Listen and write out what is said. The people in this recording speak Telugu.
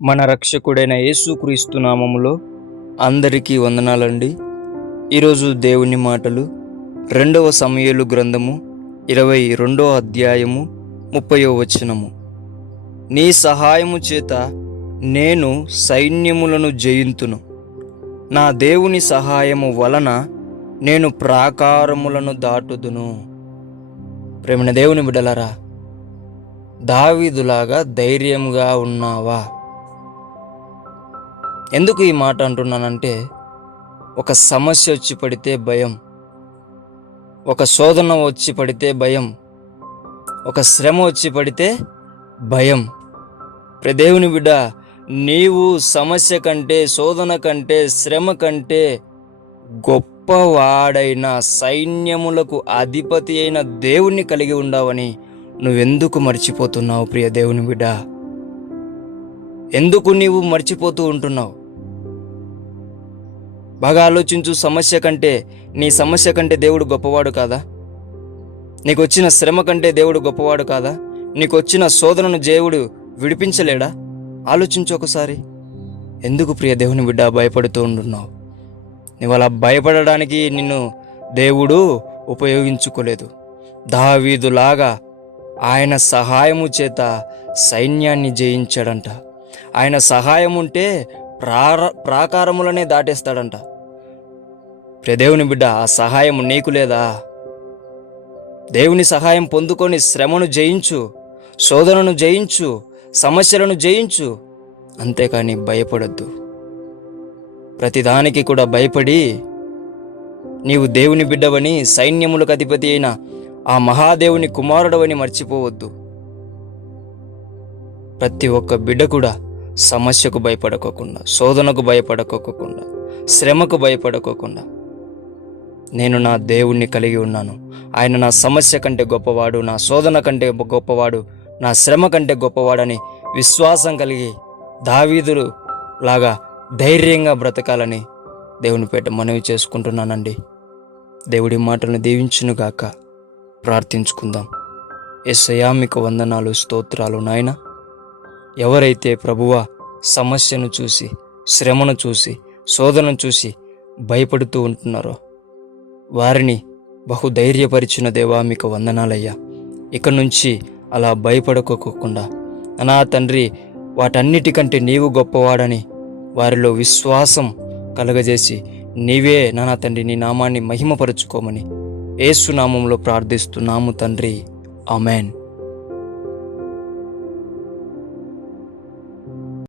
మన రక్షకుడైన యేసుక్రీస్తు నామములో అందరికీ వందనాలండి. ఈరోజు దేవుని మాటలు 2వ సమూయేలు గ్రంథము 22వ అధ్యాయము 30వ వచనము. నీ సహాయము చేత నేను సైన్యములను జయింతును, నా దేవుని సహాయము వలన నేను ప్రాకారములను దాటుదును. ప్రేమన దేవుని బిడ్డలారా, దావీదులాగా ధైర్యంగా ఉన్నావా? ఎందుకు ఈ మాట అంటున్నానంటే, ఒక సమస్య వచ్చి పడితే భయం, ఒక శోధన వచ్చి పడితే భయం, ఒక శ్రమ వచ్చి పడితే భయం. దేవుని బిడ్డ, నీవు సమస్య కంటే, శోధన కంటే, శ్రమ కంటే గొప్పవాడైన సైన్యములకు అధిపతి అయిన దేవుణ్ణి కలిగి ఉండవని నువ్వెందుకు మర్చిపోతున్నావు? ప్రియ దేవుని బిడ్డ, ఎందుకు నీవు మర్చిపోతూ ఉంటున్నావు? బాగా ఆలోచించు. నీ సమస్య కంటే దేవుడు గొప్పవాడు కాదా? నీకు వచ్చిన శ్రమ కంటే దేవుడు గొప్పవాడు కాదా? నీకు వచ్చిన శోధనను దేవుడు విడిపించలేడా? ఆలోచించు ఒకసారి. ఎందుకు ప్రియ దేవుని బిడ్డ భయపడుతూ ఉంటున్నావు? నువ్వు అలా భయపడడానికి నిన్ను దేవుడు ఉపయోగించుకోలేదు. దావీదులాగా ఆయన సహాయము చేత సైన్యాన్ని జయించాడంట. ఆయన సహాయం ఉంటే ప్రాకారములనే దాటేస్తాడంట. దేవుని బిడ్డ, ఆ సహాయం నీకు లేదా? దేవుని సహాయం పొందుకొని శ్రమను జయించు, శోధనను జయించు, సమస్యలను జయించు. అంతేకాని భయపడద్దు. ప్రతిదానికి కూడా భయపడి నీవు దేవుని బిడ్డవని, సైన్యములకు అధిపతి అయిన ఆ మహాదేవుని కుమారుడవని మర్చిపోవద్దు. ప్రతి ఒక్క బిడ్డ కూడా సమస్యకు భయపడకోకుండా, శోధనకు భయపడకోకుండా, శ్రమకు భయపడకోకుండా, నేను నా దేవుణ్ణి కలిగి ఉన్నాను, ఆయన నా సమస్య కంటే గొప్పవాడు, నా శోధన కంటే గొప్పవాడు, నా శ్రమ కంటే గొప్పవాడని విశ్వాసం కలిగి దావీదులు లాగా ధైర్యంగా బ్రతకాలని దేవుని పేట మనవి చేసుకుంటున్నానండి. దేవుడి మాటలను దీవించునుగాక. ప్రార్థించుకుందాం. యేసయ్యా, మీకు వందనాలు, స్తోత్రాలు నాయన. ఎవరైతే ప్రభువా సమస్యను చూసి, శ్రమను చూసి, శోధనను చూసి భయపడుతూ ఉంటున్నారో వారిని బహుధైర్యపరిచిన దేవా, మీకు వందనాలయ్యా. ఇక నుంచి అలా భయపడకోకుండా నా తండ్రి, వాటన్నిటికంటే నీవు గొప్పవాడని వారిలో విశ్వాసం కలగజేసి నీవే నా తండ్రి నీ నామాన్ని మహిమపరుచుకోమని యేసు నామంలో ప్రార్థిస్తున్నాము తండ్రి. ఆమెన్.